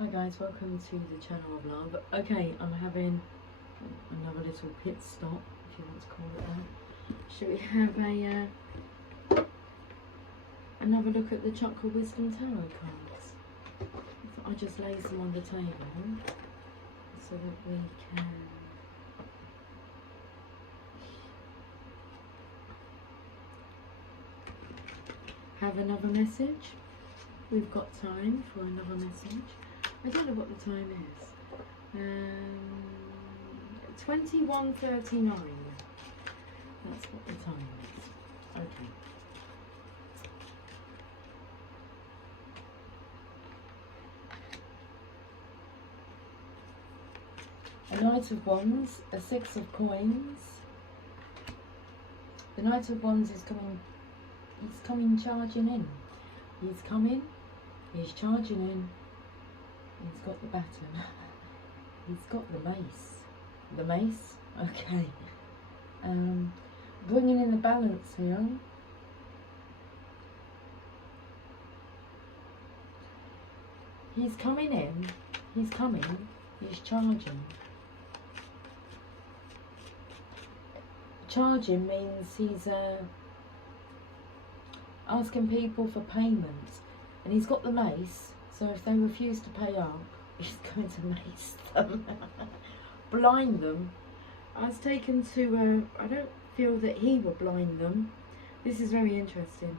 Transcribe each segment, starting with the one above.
Hi guys, welcome to the channel of love. Okay, I'm having another little pit stop, if you want to call it that. Should we have another look at the Chakra Wisdom Tarot cards? I thought I'd just lay some on the table so that we can have another message. We've got time for another message. I don't know what the time is. 21:39. That's what the time is. Okay. A Knight of Wands, a Six of Coins. The Knight of Wands is coming. He's coming charging in. He's coming. He's charging in. He's got the baton. He's got the mace. The mace? Okay. Bringing in the balance here. He's coming in. He's coming. He's charging. Charging means he's asking people for payment. And he's got the mace. So if they refuse to pay up, he's going to mace them, blind them. I was taken to, I don't feel that he would blind them. This is very interesting.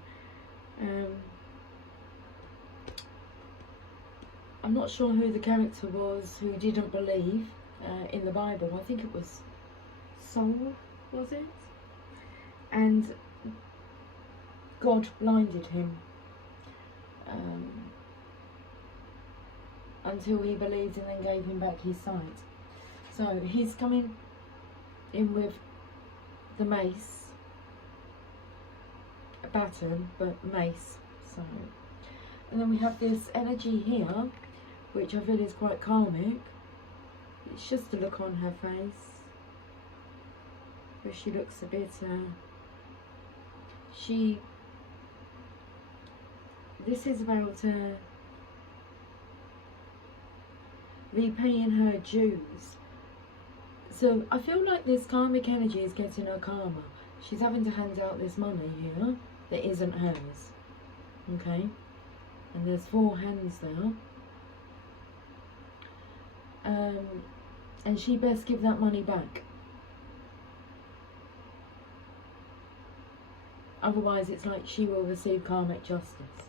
I'm not sure who the character was who didn't believe in the Bible. I think it was Saul, was it? And God blinded him. Until he believed and then gave him back his sight. So he's coming in with the mace, a baton, but mace. So, and then we have this energy here, which I feel is quite karmic. It's just a look on her face, where she looks a bit. This is about repaying her dues. So I feel like this karmic energy is getting her karma. She's having to hand out this money here that isn't hers. Okay? And there's 4 hands there. And she best give that money back. Otherwise it's like she will receive karmic justice.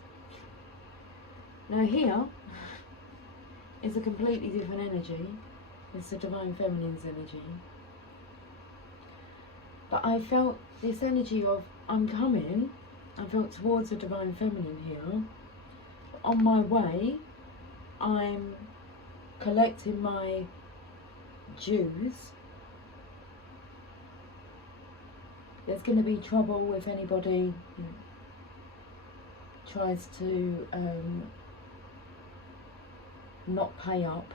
Now here is a completely different energy. It's the Divine Feminine's energy. But I felt this energy of, I'm coming. I felt towards the Divine Feminine here. On my way, I'm collecting my dues. There's going to be trouble if anybody tries to not pay up.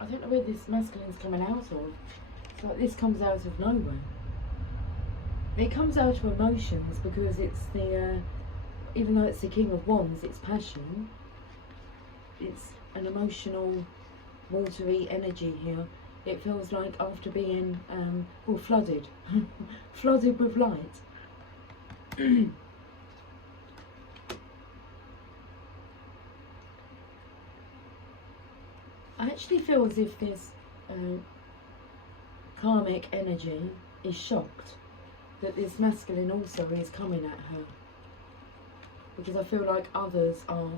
I don't know where this masculine's coming out of. It's like this comes out of nowhere. It comes out of emotions because it's the, even though it's the King of Wands, it's passion. It's an emotional, watery energy here. It feels like after being, flooded, flooded with light. I actually feel as if this karmic energy is shocked that this masculine also is coming at her, because I feel like others are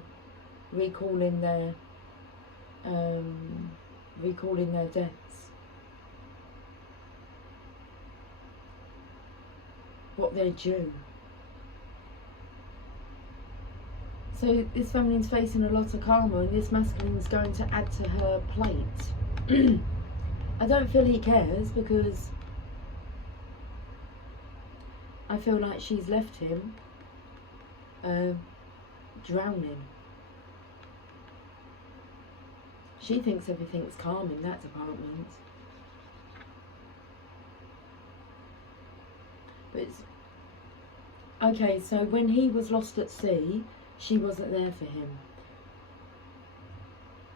recalling their debts, what they're due. So this feminine's facing a lot of karma, and this masculine's going to add to her plate. I don't feel he cares, because I feel like she's left him drowning. She thinks everything's calm in that department. But it's, okay, so when he was lost at sea, she wasn't there for him.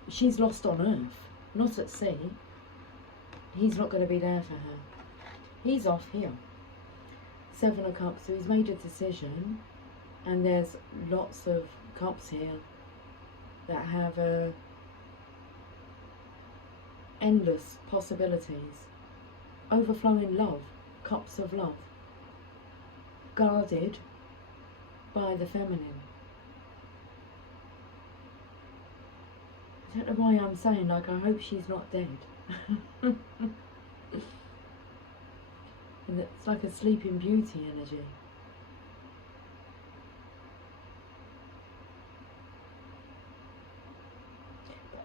she's lost on earth, not at sea. He's not going to be there for her. He's off here. Seven of Cups, so he's made a decision, and there's lots of cups here that have endless possibilities. Overflowing love, cups of love, guarded by the feminine. I don't know why I'm saying, like, I hope she's not dead. And it's like a Sleeping Beauty energy.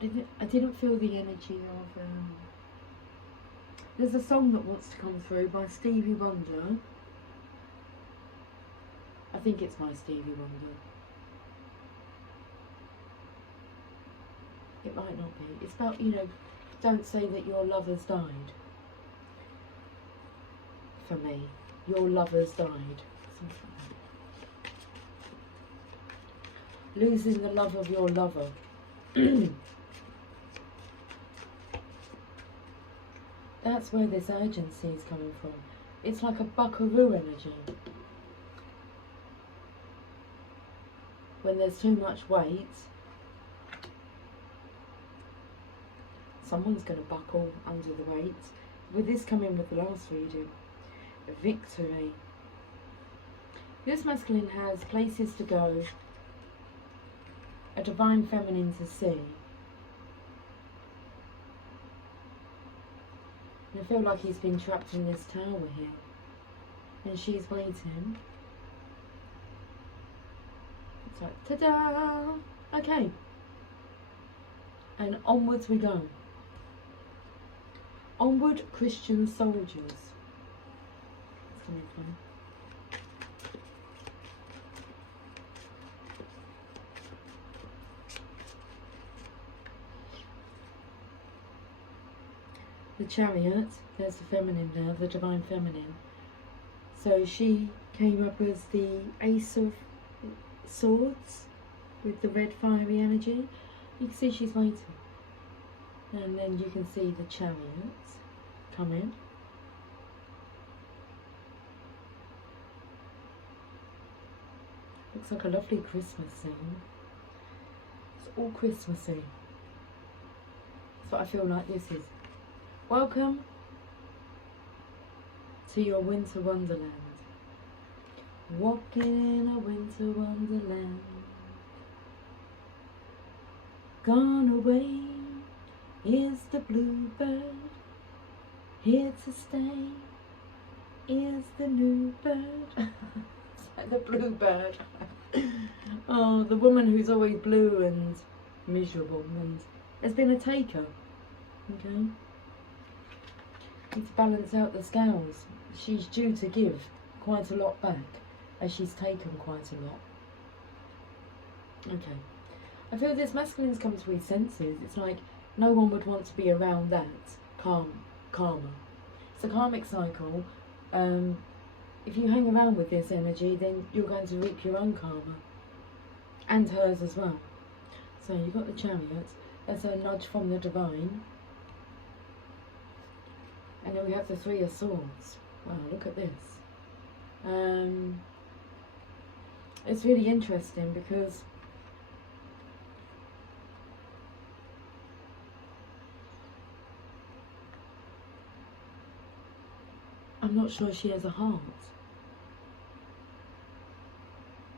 But I didn't feel the energy of... There's a song that wants to come through by Stevie Wonder. I think it's by Stevie Wonder. It might not be. It's about, you know, don't say that your lover's died. For me, your lover's died. Losing the love of your lover. That's where this urgency is coming from. It's like a buckaroo energy. When there's too much weight, someone's going to buckle under the weight. With this coming with the last reading, victory. This masculine has places to go, a divine feminine to see. And I feel like he's been trapped in this tower here, and she's waiting. It's like, ta-da! Okay. And onwards we go. Onward, Christian soldiers. It's coming from. The Chariot, there's the feminine there, the divine feminine. So she came up as the Ace of Swords with the red fiery energy. You can see she's waiting. And then you can see the Chariot come in. Looks like a lovely Christmas scene. It's all Christmassy. That's what I feel like this is. Welcome to your winter wonderland. Walking in a winter wonderland. Gone away is the bluebird. Here to stay is the new bird. It's like the bluebird. Oh, the woman who's always blue and miserable, and there's been a taker. Okay. Need to balance out the scales. She's due to give quite a lot back, as she's taken quite a lot. Okay. I feel this masculine's come to his senses. It's like no one would want to be around that. Karma. It's a karmic cycle. If you hang around with this energy, then you're going to reap your own karma. And hers as well. So you've got the Chariot. That's a nudge from the divine. And then we have the Three of Swords. Wow, look at this. It's really interesting because I'm not sure she has a heart.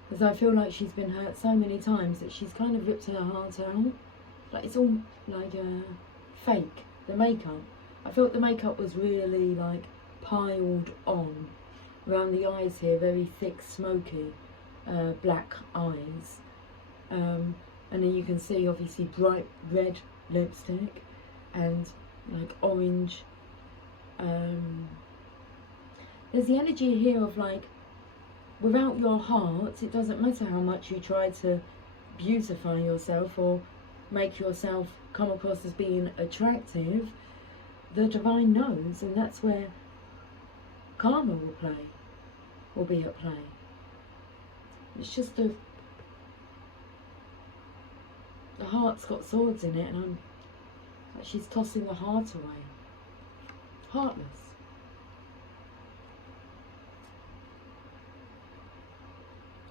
Because I feel like she's been hurt so many times that she's kind of ripped her heart out. Like it's all like fake, the makeup. I felt the makeup was really like piled on around the eyes here, very thick, smoky, black eyes. And then you can see obviously bright red lipstick and like orange. There's the energy here of like, without your heart, it doesn't matter how much you try to beautify yourself or make yourself come across as being attractive. The divine knows, and that's where karma will be at play. It's just the heart's got swords in it, and she's tossing the heart away. Heartless.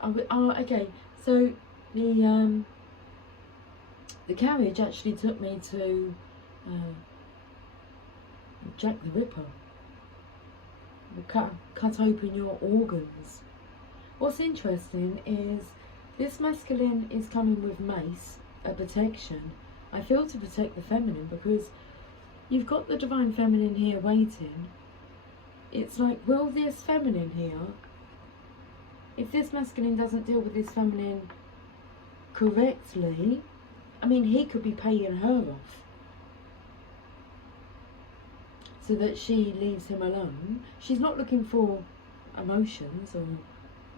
Oh, okay. So the carriage actually took me to Jack the Ripper. Cut open your organs. What's interesting is this masculine is coming with mace, a protection. I feel to protect the feminine, because you've got the divine feminine here waiting. It's like, will this feminine here, if this masculine doesn't deal with this feminine correctly, I mean, he could be paying her off so that she leaves him alone. She's not looking for emotions or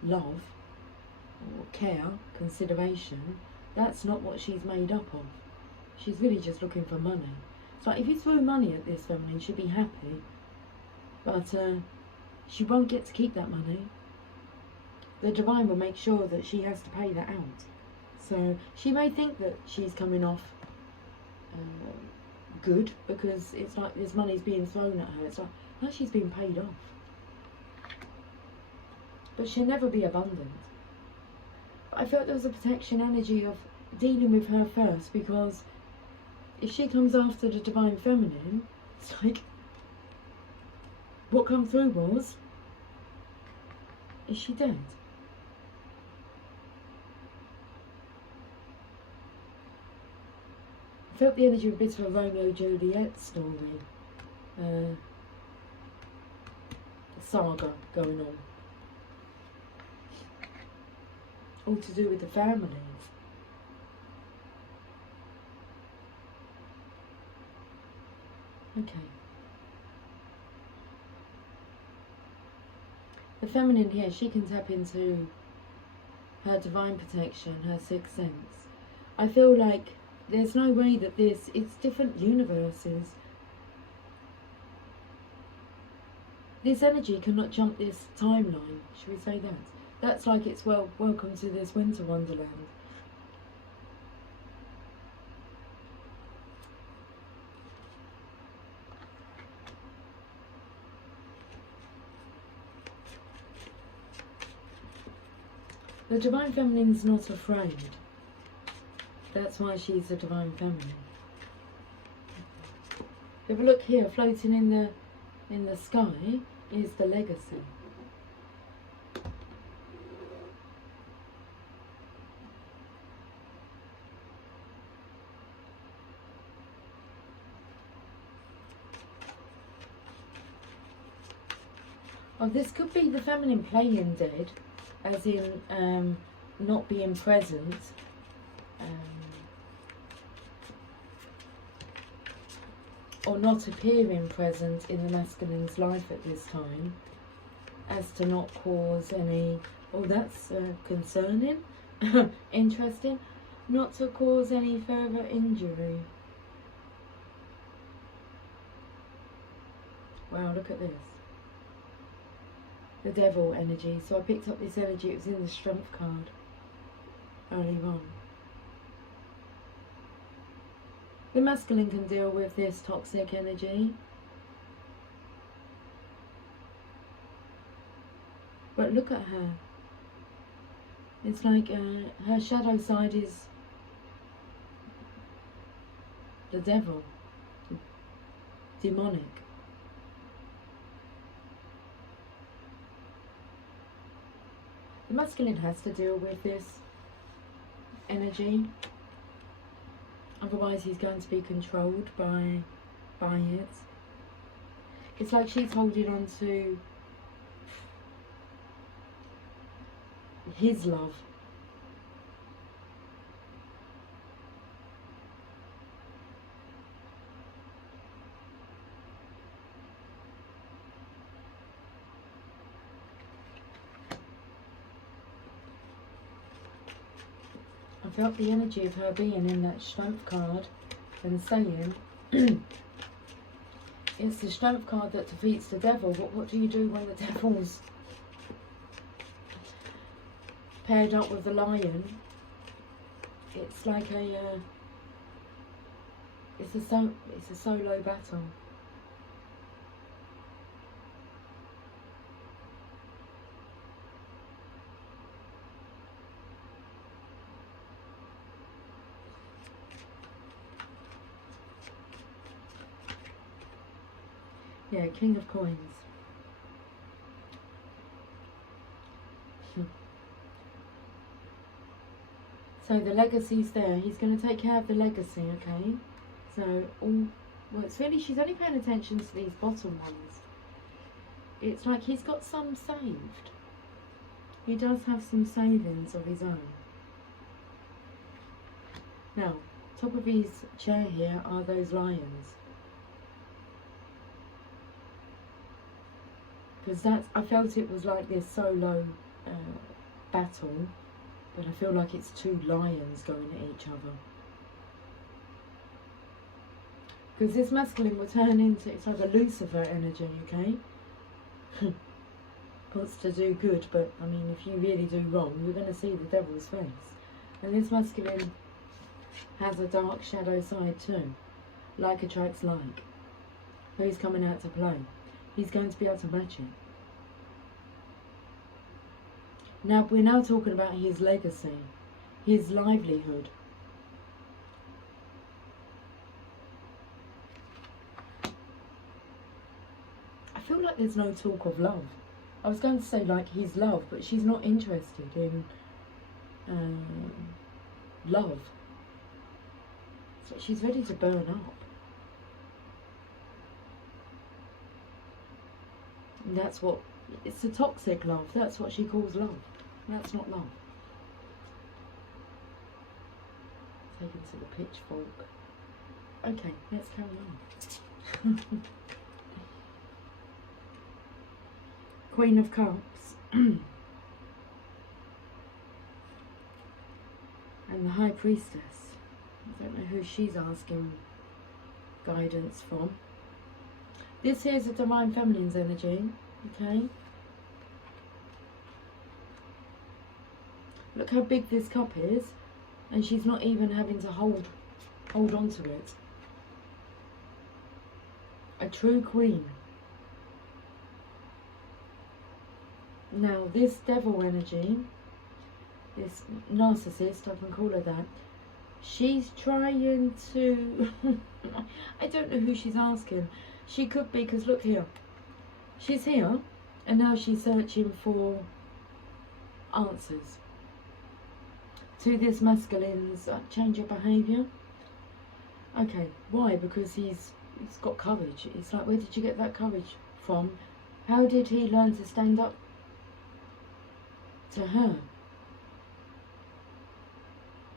love or care, consideration. That's not what she's made up of. She's really just looking for money. So if you threw money at this feminine, she'd be happy, but she won't get to keep that money. The divine will make sure that she has to pay that out. So she may think that she's coming off good, because it's like this money's being thrown at her. It's like, no, she's being paid off. But she'll never be abundant. But I felt there was a protection energy of dealing with her first, because if she comes after the divine feminine, it's like, what come through was, is she dead? I felt the energy of a bit of a Romeo-Juliet story, saga going on, all to do with the families. Okay. The feminine here, she can tap into her divine protection, her sixth sense. I feel like there's no way that it's different universes. This energy cannot jump this timeline, should we say that? That's like it's welcome to this winter wonderland. The divine feminine's not afraid. That's why she's the divine feminine. Have a look here, floating in the sky is the legacy. Oh, this could be the feminine playing dead, as in not being present. Or not appearing present in the masculine's life at this time, as to not cause any, oh, that's concerning, interesting, not to cause any further injury. Wow, look at this. The devil energy. So I picked up this energy, it was in the strength card earlier on. The masculine can deal with this toxic energy. But look at her. It's like her shadow side is the devil, demonic. The masculine has to deal with this energy. Otherwise he's going to be controlled by it. It's like she's holding on to his love. I felt the energy of her being in that strength card and saying, it's the strength card that defeats the devil, but what do you do when the devil's paired up with the lion? It's like a It's a solo battle. Yeah, King of Coins. So the legacy's there. He's going to take care of the legacy, okay? So, well, it's really, she's only paying attention to these bottom ones. It's like he's got some saved. He does have some savings of his own. Now, top of his chair here are those lions. Because I felt it was like this solo battle, but I feel like it's two lions going at each other. Because this masculine will turn into, it's like a Lucifer energy, okay? Wants to do good, but I mean, if you really do wrong, you're going to see the devil's face. And this masculine has a dark shadow side too. Like attracts like. Who's coming out to play? He's going to be able to match it. Now, we're now talking about his legacy, his livelihood. I feel like there's no talk of love. I was going to say like his love, but she's not interested in love. So she's ready to burn up. And that's what, it's a toxic love. That's what she calls love. That's not love. Taken to the pitchfork. Okay, let's carry on. Queen of Cups. And the High Priestess. I don't know who she's asking guidance from. This here is a Divine Feminine's energy. Okay. Look how big this cup is, and she's not even having to hold on to it. A true queen. Now this devil energy, this narcissist, I can call her that, she's trying to I don't know who she's asking. She could be, because look here, she's here and now she's searching for answers to this masculine's change of behaviour. Okay, why? Because he's got courage. It's like, where did you get that courage from? How did he learn to stand up to her?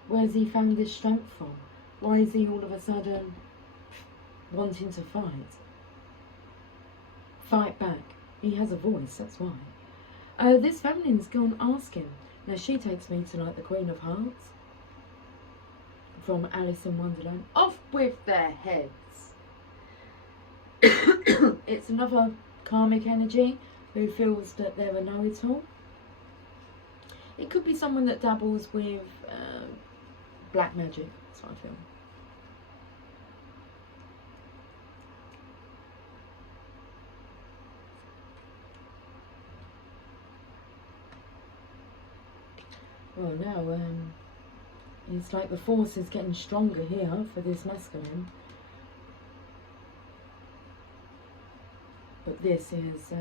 Where's he found this strength from? Why is he all of a sudden wanting to fight? Fight back. He has a voice, that's why. This feminine's gone ask him. Now she takes me to like the Queen of Hearts from Alice in Wonderland. Off with their heads. It's another karmic energy who feels that they're a know-it-all. It could be someone that dabbles with black magic, that's what I feel. Well, now, it's like the force is getting stronger here for this masculine. But this is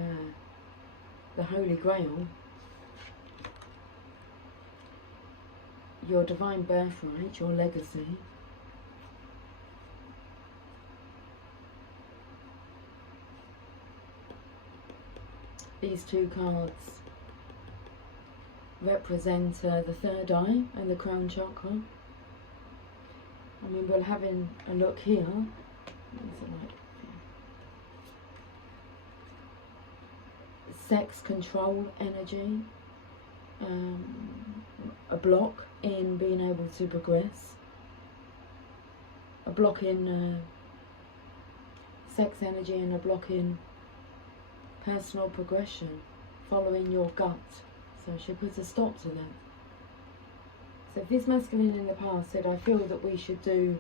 the Holy Grail. Your divine birthright, your legacy. These two cards represent the third eye and the crown chakra. I mean, we're having a look here. What is it like? Sex control energy. A block in being able to progress. A block in sex energy and a block in personal progression. Following your gut. So she puts a stop to that. So if this masculine in the past said, I feel that we should do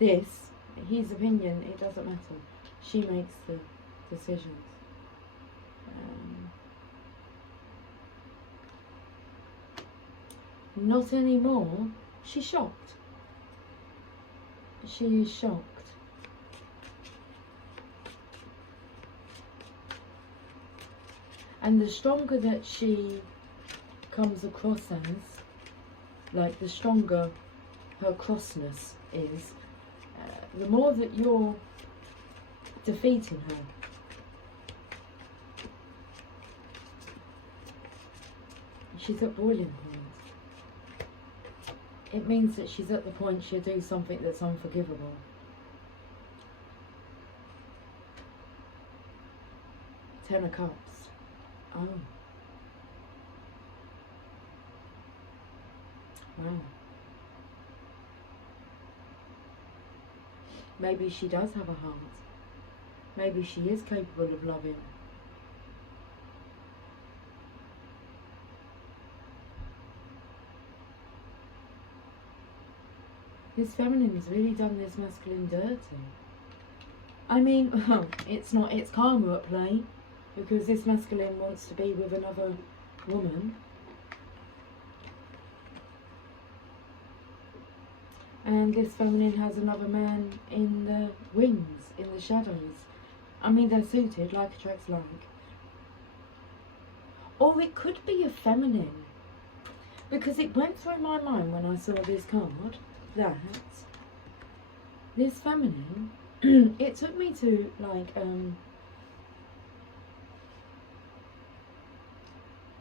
this, his opinion, it doesn't matter. She makes the decisions. Not anymore. She's shocked. She is shocked. And the stronger that she comes across as, like the stronger her crossness is, the more that you're defeating her. She's at boiling point. It means that she's at the point she'll do something that's unforgivable. Ten of Cups. Oh. Wow. Maybe she does have a heart. Maybe she is capable of loving. This feminine's really done this masculine dirty. I mean, it's karma at play, because this masculine wants to be with another woman. And this feminine has another man in the wings, in the shadows. I mean, they're suited, like attracts like. Or it could be a feminine, because it went through my mind when I saw this card that this feminine, it took me to like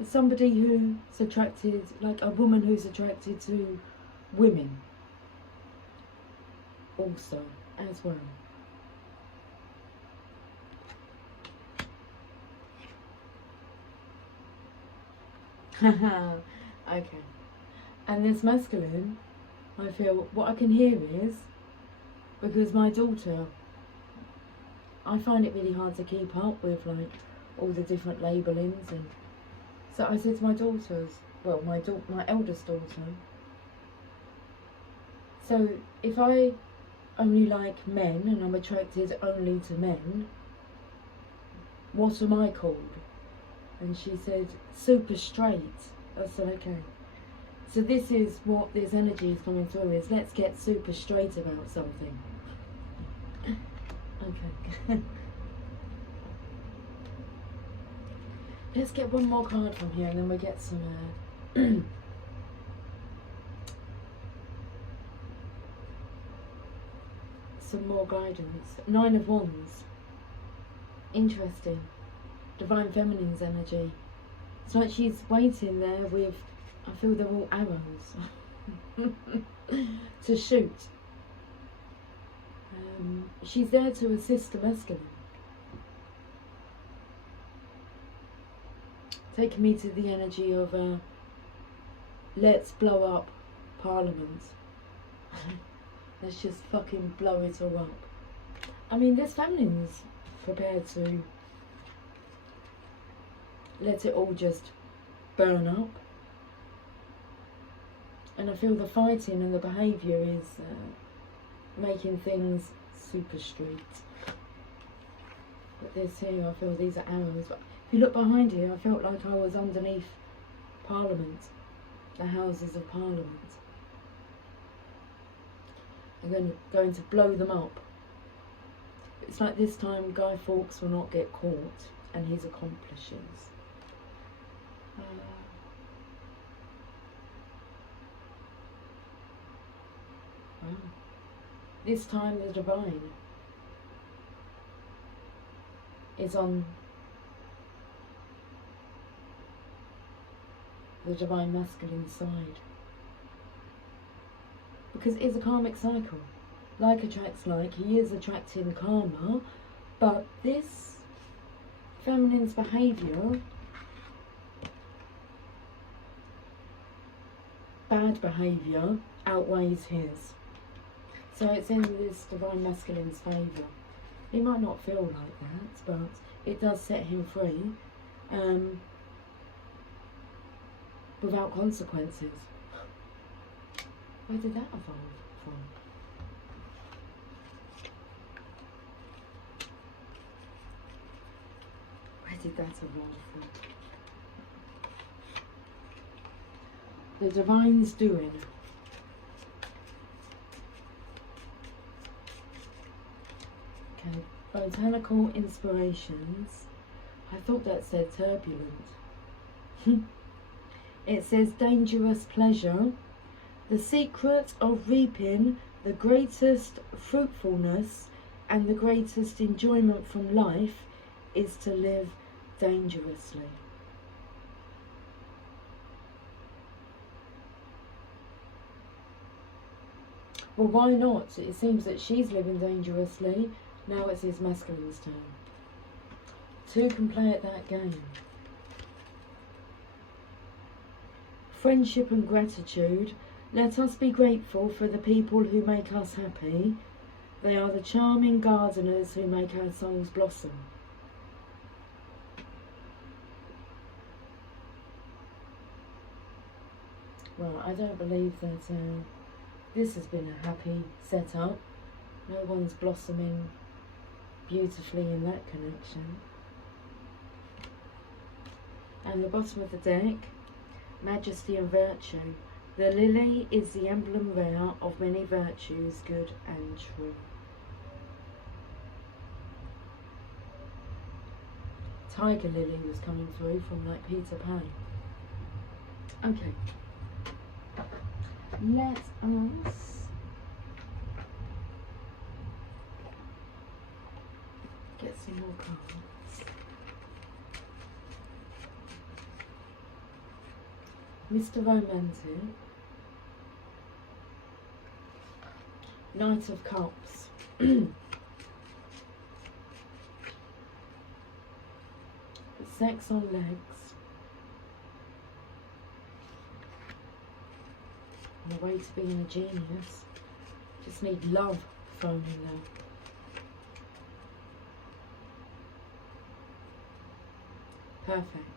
somebody who's attracted, like a woman who's attracted to women also as well. Okay. And this masculine, I feel, what I can hear is, because my daughter, I find it really hard to keep up with like all the different labellings, and so I said to my daughters, well, my eldest daughter, so if I only like men and I'm attracted only to men, what am I called? And she said, super straight. I said, okay. So this is what this energy is coming through, is let's get super straight about something. Okay. Let's get one more card from here and then we'll get some some more guidance. 9 of Wands. Interesting. Divine Feminine's energy. It's like she's waiting there with, I feel they're all arrows to shoot. She's there to assist the masculine. Taking me to the energy of let's blow up Parliament. Let's just fucking blow it all up. I mean, this feminine's prepared to let it all just burn up. And I feel the fighting and the behaviour is making things super straight. But this here, I feel these are arrows. But if you look behind here, I felt like I was underneath Parliament, the Houses of Parliament. I'm going to blow them up. It's like this time Guy Fawkes will not get caught, and his accomplices. Wow. This time the divine is on the divine masculine side. Because it's a karmic cycle. Like attracts like, he is attracting karma, but this feminine's behaviour, bad behaviour, outweighs his. So it's in this divine masculine's favour. He might not feel like that, but it does set him free without consequences. Where did that evolve from? created that of wonderful. The divine's doing. Okay, botanical inspirations. I thought that said turbulent. It says dangerous pleasure. The secret of reaping the greatest fruitfulness and the greatest enjoyment from life is to live dangerously. Well, why not? It seems that she's living dangerously. Now it's his masculine's turn. Two can play at that game. Friendship and gratitude. Let us be grateful for the people who make us happy. They are the charming gardeners who make our souls blossom. Well, I don't believe that this has been a happy setup. No one's blossoming beautifully in that connection. And the bottom of the deck, majesty and virtue. The lily is the emblem rare of many virtues, good and true. Tiger lily was coming through from like Peter Pan. Okay. Let us get some more cards. Mr. Romantic. Knight of Cups. Sex on legs. On the way to being a genius. Just need love thrown in there. Perfect.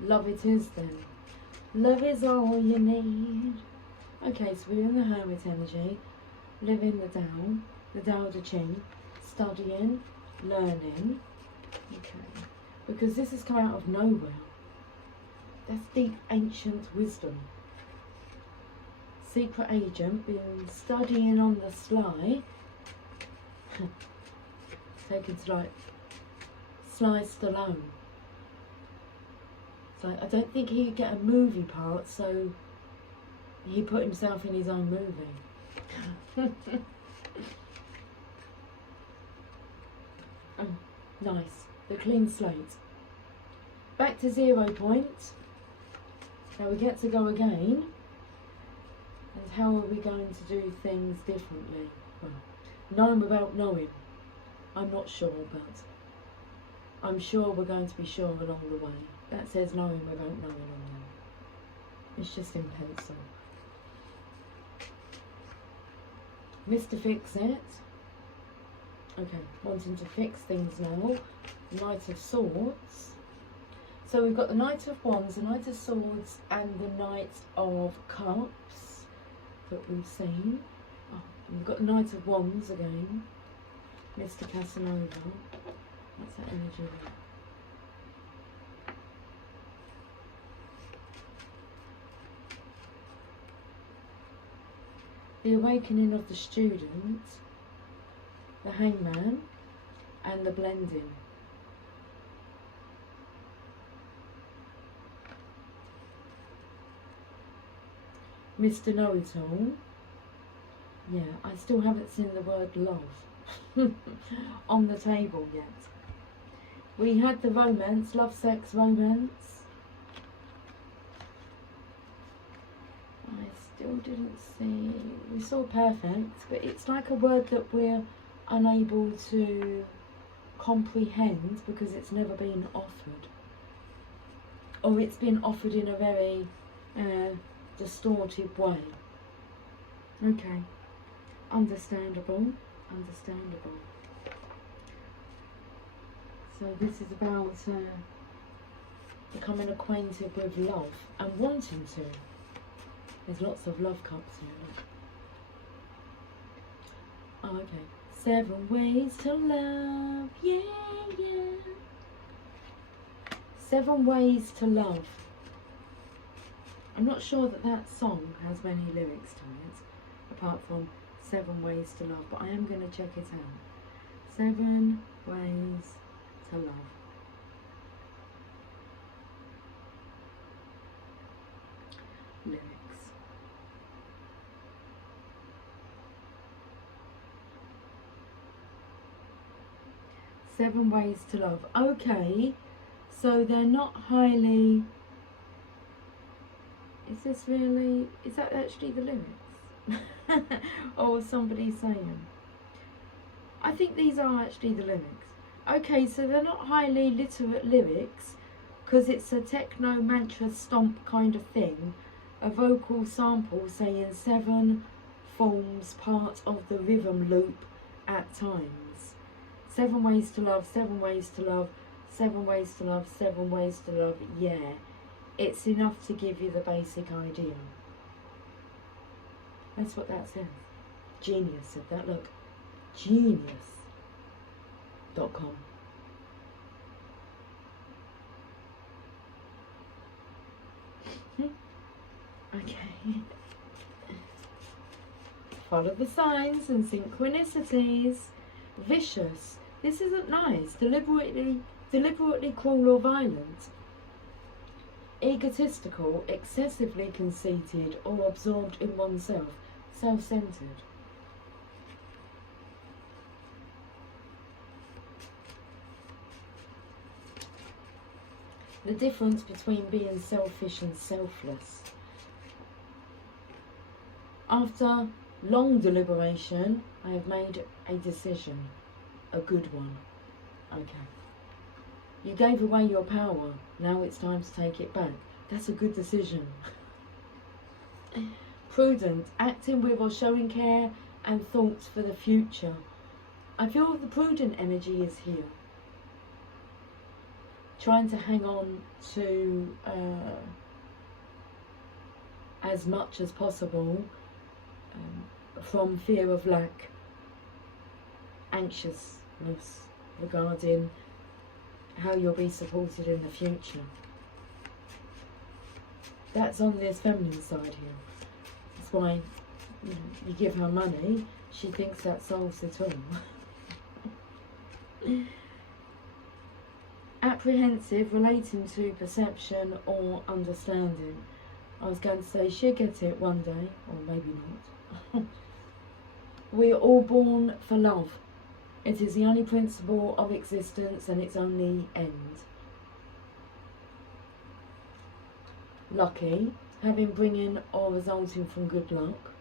Love it is then. Love is all you need. Okay, so we're in the Hermit energy. Living the Tao Te Ching. Studying, learning. Okay. Because this has come out of nowhere. That's deep ancient wisdom. Secret agent, been studying on the sly. Taken to like Sly Stallone. It's like, I don't think he could get a movie part, so he put himself in his own movie. Oh, nice. The clean slate. Back to 0 point. Now we get to go again. And how are we going to do things differently? Well, knowing without knowing. I'm not sure, but I'm sure we're going to be sure along the way. That says knowing without knowing on them. It's just in pencil. Mr. Fix It. Okay, wanting to fix things now. Knight of Swords. So we've got the Knight of Wands, the Knight of Swords, and the Knight of Cups that we've seen. Oh, we've got the Knight of Wands again. Mr. Casanova. That's that energy there. The Awakening of the Student, the Hangman, and the Blending. Mr. Know-It-All. Yeah, I still haven't seen the word love on the table yet. We had the romance, love, sex, romance. I still didn't see, we saw perfect, but it's like a word that we're unable to comprehend because it's never been offered. Or it's been offered in a very distorted way. Okay, understandable, understandable. So this is about becoming acquainted with love and wanting to. There's lots of love cups here. Oh, okay. 7 ways to love, yeah, yeah. 7 ways to love. I'm not sure that that song has many lyrics to it, apart from 7 ways to love, but I am going to check it out. 7 ways to love. Lyrics. Seven ways to love. Okay, so they're not highly. Is this really? Is that actually the lyrics? Or somebody saying? I think these are actually the lyrics. Okay, so they're not highly literate lyrics because it's a techno mantra stomp kind of thing. A vocal sample saying 7 forms part of the rhythm loop at times. 7 ways to love, 7 ways to love, 7 ways to love, 7 ways to love. Yeah, it's enough to give you the basic idea. That's what that says. Genius said that. Look, genius.com. Okay. Follow the signs and synchronicities. Vicious. This isn't nice. Deliberately cruel or violent. Egotistical, excessively conceited or absorbed in oneself. Self-centered. The difference between being selfish and selfless. After long deliberation, I have made a decision. A good one. Okay. You gave away your power. Now it's time to take it back. That's a good decision. Prudent. Acting with or showing care and thoughts for the future. I feel the prudent energy is here. Trying to hang on to as much as possible from fear of lack, anxiousness regarding how you'll be supported in the future. That's on this feminine side here. That's why you give her money, she thinks that solves it all. Apprehensive, relating to perception or understanding. I was going to say she'll get it one day, or maybe not. We're all born for love. It is the only principle of existence and its only end. Lucky, having bringing or resulting from good luck.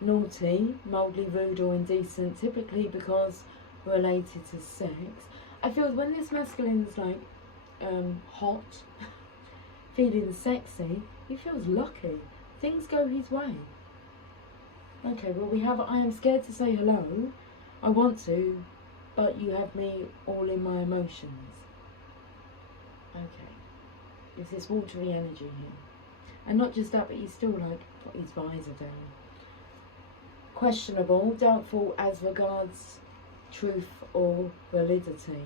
Naughty, mildly rude or indecent, typically because related to sex. I feel when this masculine's like hot, feeling sexy, he feels lucky. Things go his way. Okay, well we have I am scared to say hello. I want to, but you have me all in my emotions. Okay. There's this watery energy here. And not just that, but he's still like got his visor down. Questionable, doubtful as regards truth or validity.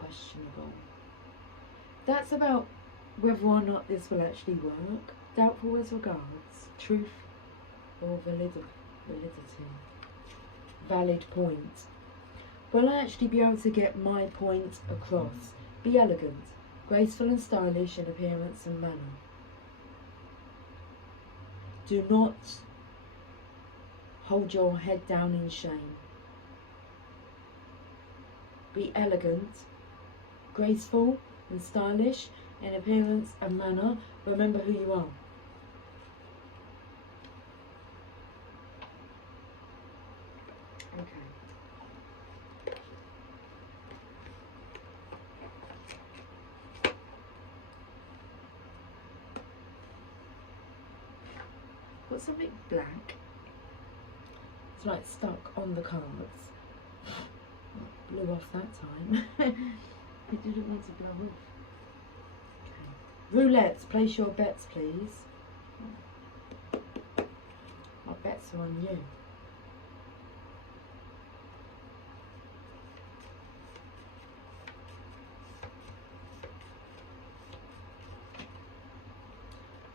Questionable. That's about whether or not this will actually work. Doubtful as regards truth or validity. Valid point. Will I actually be able to get my point across? Be elegant, graceful and stylish in appearance and manner. Do not hold your head down in shame. Be elegant, graceful and stylish in appearance and manner. Remember who you are. Okay. Got something black. It's like stuck on the cards. Blew off that time. It didn't want to blow off. Okay. Roulettes, place your bets please. sights are on you.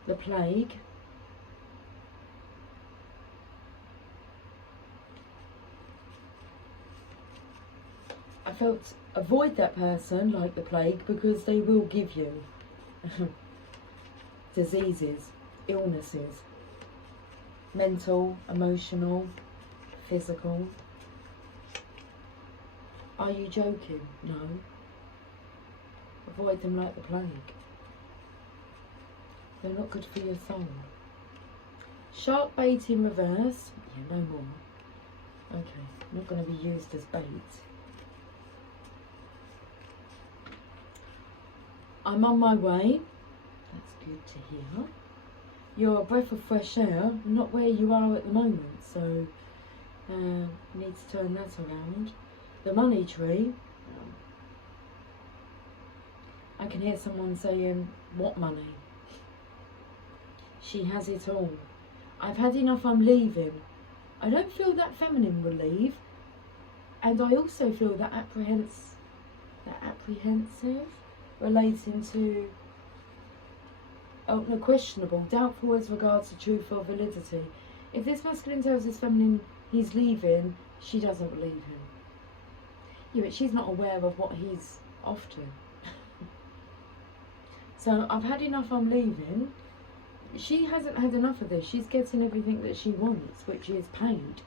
The plague. I felt avoid that person like the plague because they will give you diseases, illnesses, mental, emotional, physical. Are you joking? No. Avoid them like the plague. They're not good for your soul. Shark bait in reverse. Yeah, no more. Okay, not going to be used as bait. I'm on my way. That's good to hear. You're a breath of fresh air, not where you are at the moment, so need to turn that around. The money tree. I can hear someone saying, what money? She has it all. I've had enough, I'm leaving. I don't feel that feminine will leave. And I also feel that apprehensive relating to questionable, doubtful as regards to truth or validity. If this masculine tells this feminine he's leaving, she doesn't believe him. Yeah, but she's not aware of what he's off to. So I've had enough, I'm leaving. She hasn't had enough of this. She's getting everything that she wants, which is paid.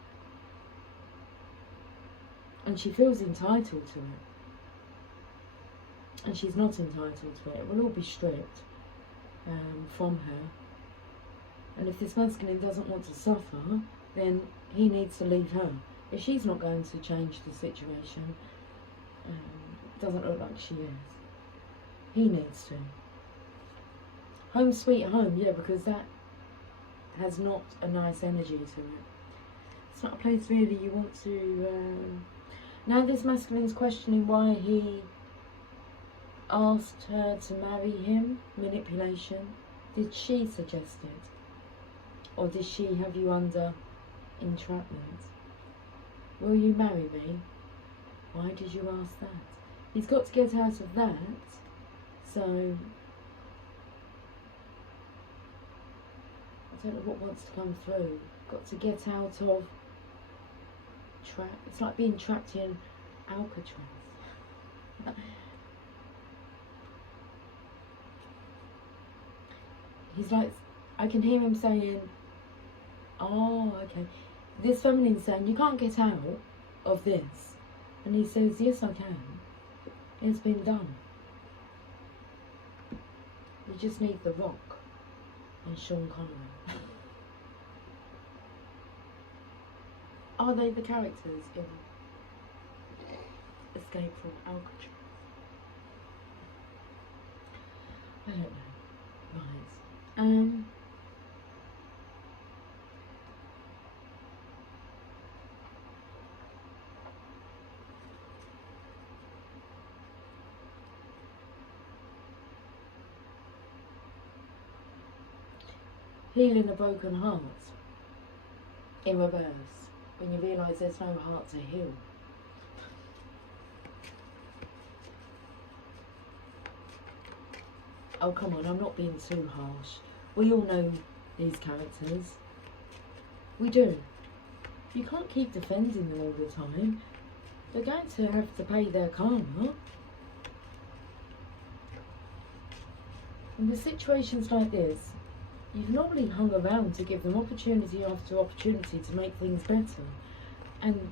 And she feels entitled to it. And she's not entitled to it. It will all be stripped from her. And if this masculine doesn't want to suffer, then he needs to leave her. If she's not going to change the situation, doesn't look like she is, he needs to. Home sweet home, yeah, because that has not a nice energy to it. It's not a place really you want to... Now this masculine's questioning why he asked her to marry him. Manipulation. Did she suggest it? Or did she have you under entrapment? Will you marry me? Why did you ask that? He's got to get out of that, so I don't know what wants to come through. Got to get out of trap. It's like being trapped in Alcatraz. He's like, I can hear him saying, oh, okay. This feminine's saying, you can't get out of this. And he says, yes, I can. It's been done. You just need The Rock and Sean Connery. Are they the characters in Escape from Alcatraz? I don't know. Right. Healing a broken heart in reverse, when you realise there's no heart to heal. Oh, come on, I'm not being too harsh. We all know these characters. We do. You can't keep defending them all the time. They're going to have to pay their karma. And with situations like this, you've normally hung around to give them opportunity after opportunity to make things better. And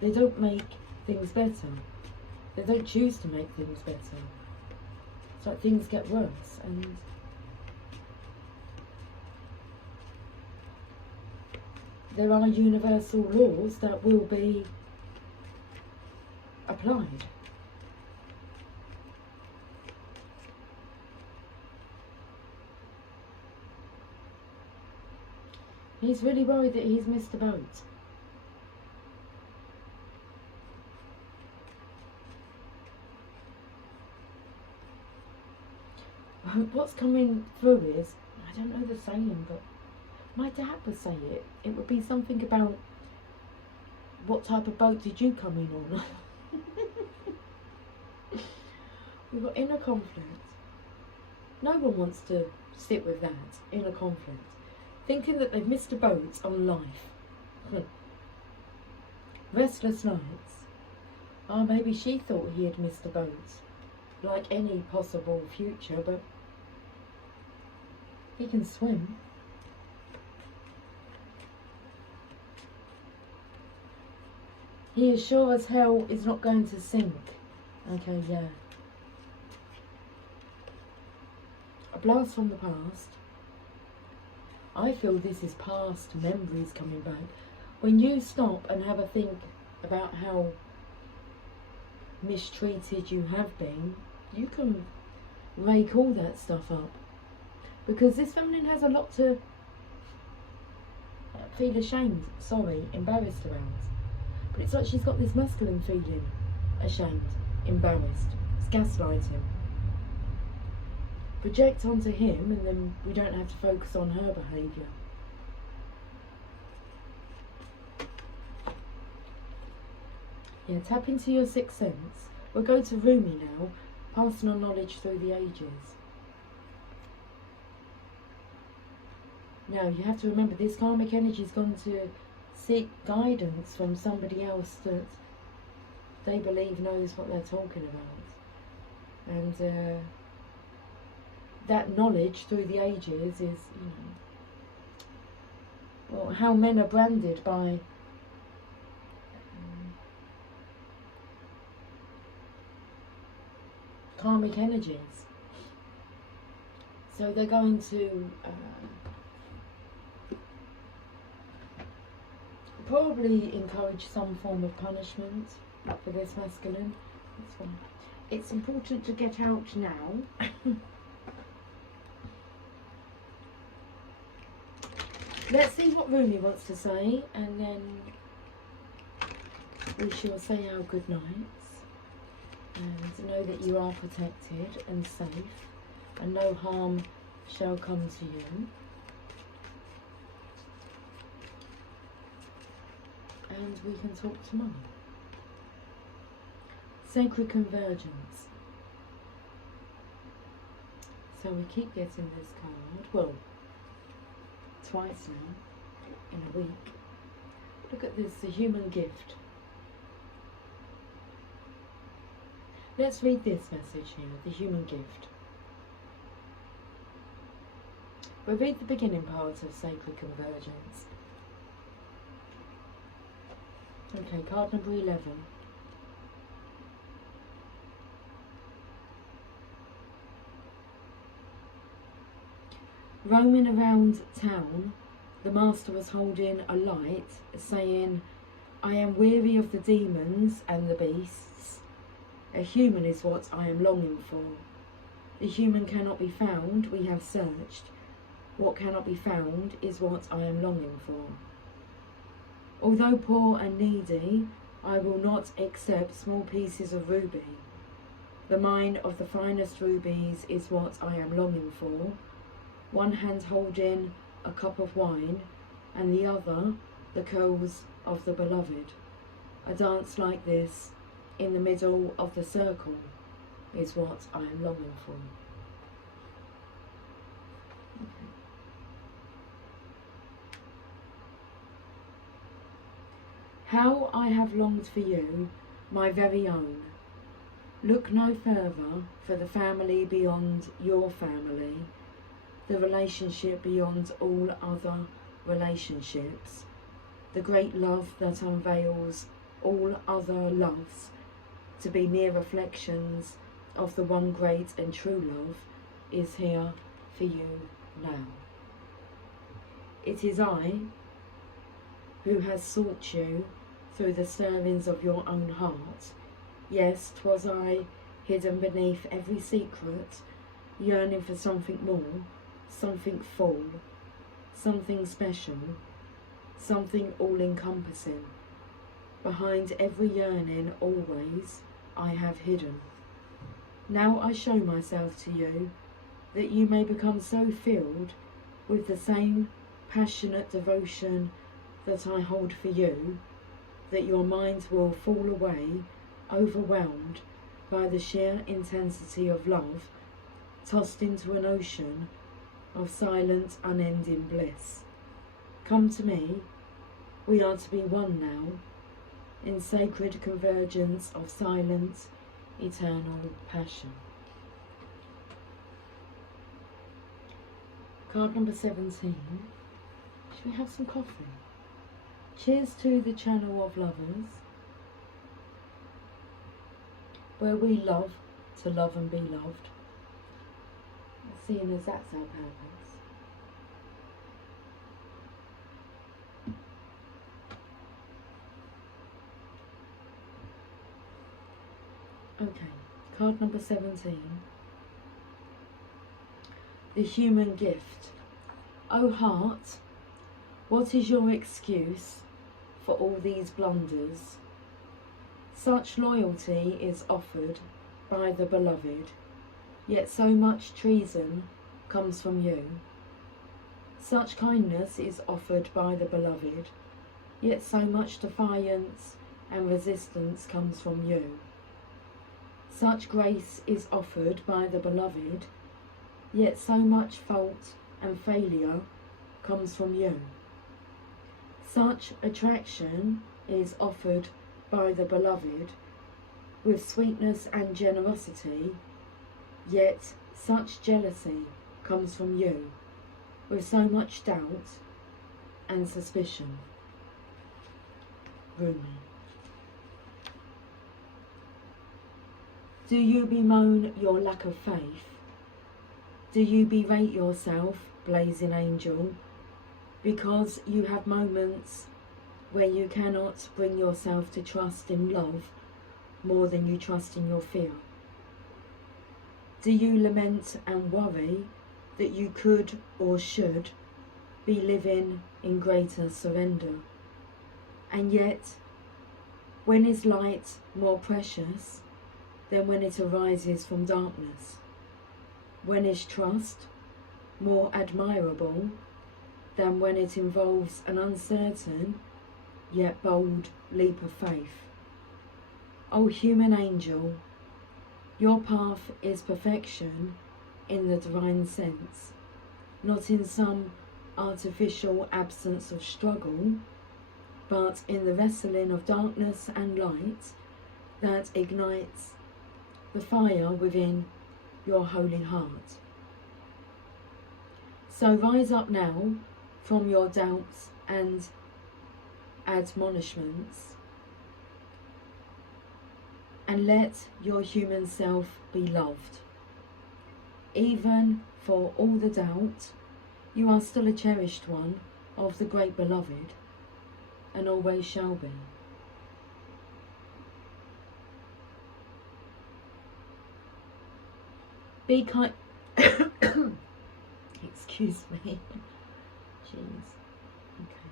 they don't make things better. They don't choose to make things better. It's like things get worse. And there are universal laws that will be applied. He's really worried that he's missed the boat. What's coming through is, I don't know the saying, but My dad would say it. It would be something about, what type of boat did you come in on? We've got inner conflict. No one wants to sit with that, inner conflict. Thinking that they've missed a boat on life. Restless nights. Oh, maybe she thought he had missed a boat. Like any possible future, but he can swim. He is sure as hell is not going to sink. Okay, yeah. A blast from the past. I feel this is past memories coming back. When you stop and have a think about how mistreated you have been, you can rake all that stuff up. Because this feminine has a lot to feel ashamed, embarrassed around. But it's like she's got this masculine feeling, ashamed, embarrassed. It's gaslighting. Project onto him, and then we don't have to focus on her behaviour. Yeah, tap into your sixth sense. We'll go to Rumi now, passing on knowledge through the ages. Now, you have to remember this karmic energy's gone to seek guidance from somebody else that they believe knows what they're talking about. And that knowledge through the ages is, well, how men are branded by karmic energies. So they're going to probably encourage some form of punishment for this masculine. That's fine. It's important to get out now. Let's see what Rumi wants to say, and then we shall say our good nights and know that you are protected and safe and no harm shall come to you. And we can talk tomorrow. Sacred convergence. So we keep getting this card, well, twice now, in a week. Look at this, the human gift. Let's read this message here, the human gift. We'll read the beginning part of Sacred Convergence. Okay, card number 11. Roaming around town, the master was holding a light, saying, I am weary of the demons and the beasts. A human is what I am longing for. The human cannot be found, we have searched. What cannot be found is what I am longing for. Although poor and needy, I will not accept small pieces of ruby. The mine of the finest rubies is what I am longing for. One hand holding a cup of wine, and the other the curls of the beloved. A dance like this, in the middle of the circle, is what I am longing for. Okay. How I have longed for you, my very own. Look no further for the family beyond your family, the relationship beyond all other relationships, the great love that unveils all other loves, to be mere reflections of the one great and true love, is here for you now. It is I who has sought you through the stirrings of your own heart. Yes, 'twas I, hidden beneath every secret, yearning for something more, something full, something special, something all-encompassing. Behind every yearning always I have hidden. Now I show myself to you, that you may become so filled with the same passionate devotion that I hold for you, that your mind will fall away, overwhelmed by the sheer intensity of love, tossed into an ocean of silent, unending bliss. Come to me, we are to be one now, in sacred convergence of silent, eternal passion. Card number 17. Should we have some coffee? Cheers to the channel of lovers, where we love to love and be loved, seeing as that's our purpose. Okay, card number 17. The human gift. O heart, what is your excuse for all these blunders? Such loyalty is offered by the beloved, yet so much treason comes from you. Such kindness is offered by the beloved, yet so much defiance and resistance comes from you. Such grace is offered by the beloved, yet so much fault and failure comes from you. Such attraction is offered by the beloved with sweetness and generosity, yet such jealousy comes from you with so much doubt and suspicion. Rumi. Do you bemoan your lack of faith? Do you berate yourself, blazing angel, because you have moments where you cannot bring yourself to trust in love more than you trust in your fear? Do you lament and worry that you could or should be living in greater surrender? And yet, when is light more precious than when it arises from darkness? When is trust more admirable than when it involves an uncertain yet bold leap of faith? O human angel, your path is perfection in the divine sense, not in some artificial absence of struggle, but in the wrestling of darkness and light that ignites the fire within your holy heart. So rise up now from your doubts and admonishments, and let your human self be loved. Even for all the doubt, you are still a cherished one of the great beloved, and always shall be. Be kind. Excuse me. Jeez. Okay.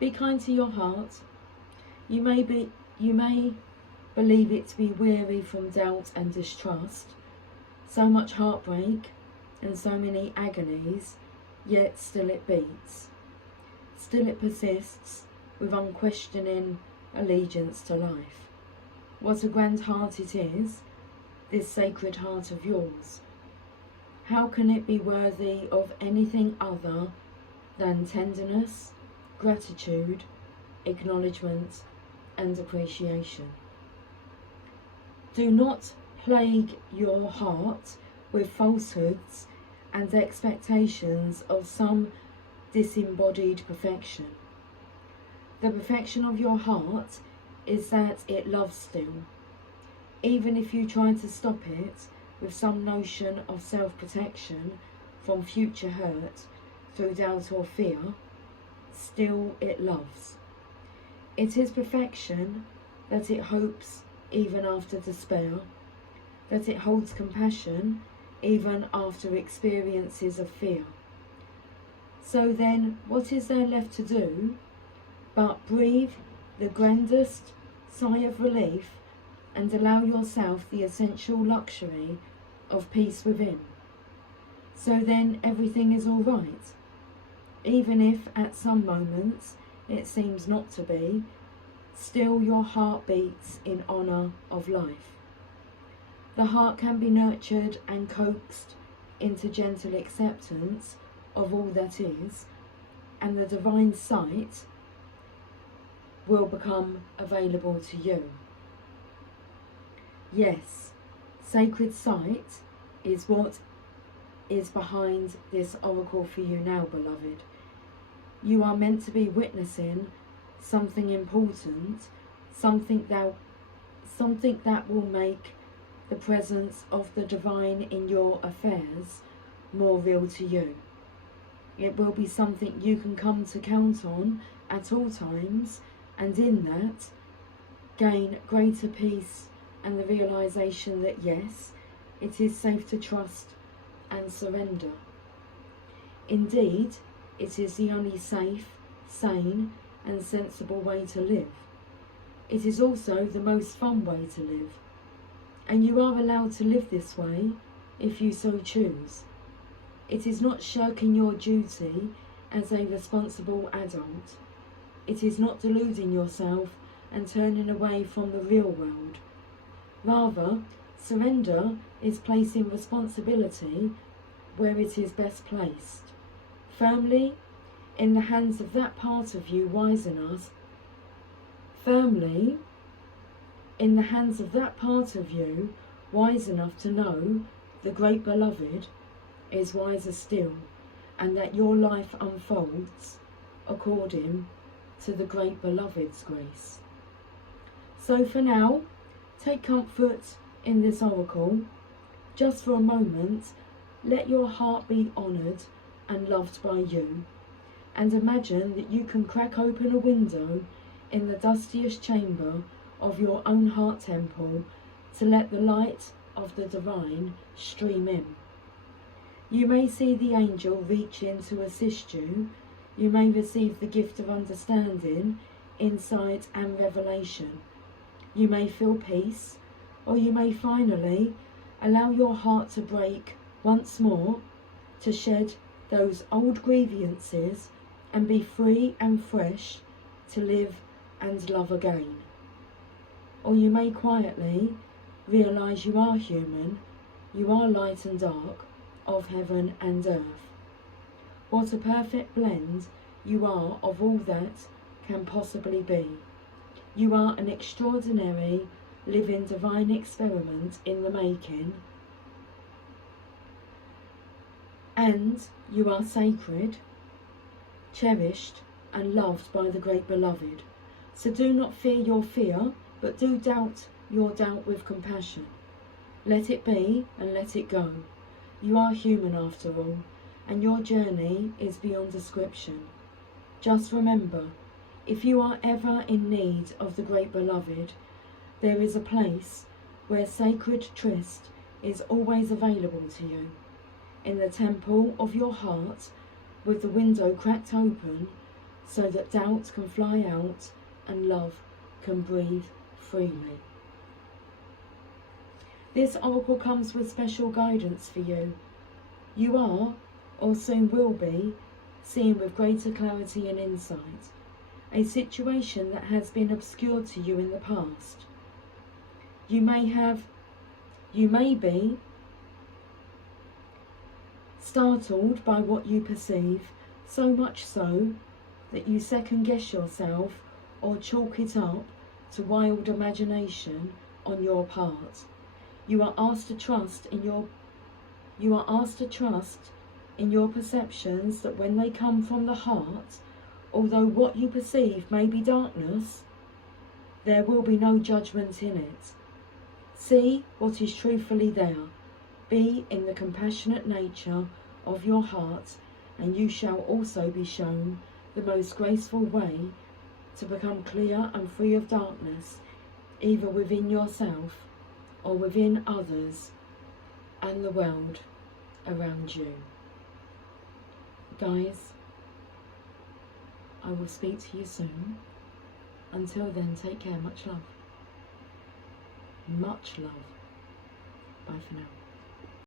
Be kind to your heart. You may believe it to be weary from doubt and distrust, so much heartbreak and so many agonies, yet still it beats. Still it persists with unquestioning allegiance to life. What a grand heart it is, this sacred heart of yours. How can it be worthy of anything other than tenderness, gratitude, acknowledgement, and appreciation? Do not plague your heart with falsehoods and expectations of some disembodied perfection. The perfection of your heart is that it loves still. Even if you try to stop it with some notion of self-protection from future hurt through doubt or fear, still it loves. It is perfection that it hopes even after despair, that it holds compassion even after experiences of fear. So then, what is there left to do but breathe the grandest sigh of relief and allow yourself the essential luxury of peace within? So then everything is all right. Even if at some moments it seems not to be, still your heart beats in honour of life. The heart can be nurtured and coaxed into gentle acceptance of all that is, and the divine sight will become available to you. Yes, sacred sight is what is behind this oracle for you now, beloved. You are meant to be witnessing something important, something that will make the presence of the divine in your affairs more real to you. It will be something you can come to count on at all times, and in that gain greater peace and the realization that yes, it is safe to trust and surrender. Indeed, it is the only safe, sane and sensible way to live. It is also the most fun way to live, and you are allowed to live this way if you so choose. It is not shirking your duty as a responsible adult. It is not deluding yourself and turning away from the real world. Rather, surrender is placing responsibility where it is best placed, firmly in the hands of that part of you wise enough, to know the great beloved is wiser still, and that your life unfolds according to the great beloved's grace. So for now, take comfort in this oracle. Just for a moment, let your heart be honoured and loved by you, and imagine that you can crack open a window in the dustiest chamber of your own heart temple to let the light of the divine stream in. You may see the angel reach in to assist you. You may receive the gift of understanding, insight and revelation. You may feel peace, or you may finally allow your heart to break once more, to shed those old grievances and be free and fresh to live and love again. Or you may quietly realise you are human, you are light and dark, of heaven and earth. What a perfect blend you are of all that can possibly be. You are an extraordinary, living divine experiment in the making, and you are sacred, cherished and loved by the great beloved. So do not fear your fear, but do doubt your doubt with compassion. Let it be and let it go. You are human after all, and your journey is beyond description. Just remember, if you are ever in need of the great beloved, there is a place where sacred tryst is always available to you, in the temple of your heart, with the window cracked open so that doubt can fly out and love can breathe freely. This oracle comes with special guidance for you. You are, or soon will be, seeing with greater clarity and insight a situation that has been obscured to you in the past. You may be startled by what you perceive, so much so that you second guess yourself or chalk it up to wild imagination on your part. You are asked to trust in your perceptions, that when they come from the heart, although what you perceive may be darkness, there will be no judgment in it. See what is truthfully there. Be in the compassionate nature of your heart, and you shall also be shown the most graceful way to become clear and free of darkness, either within yourself or within others and the world around you. Guys, I will speak to you soon. Until then, take care. Much love. Much love. Bye for now.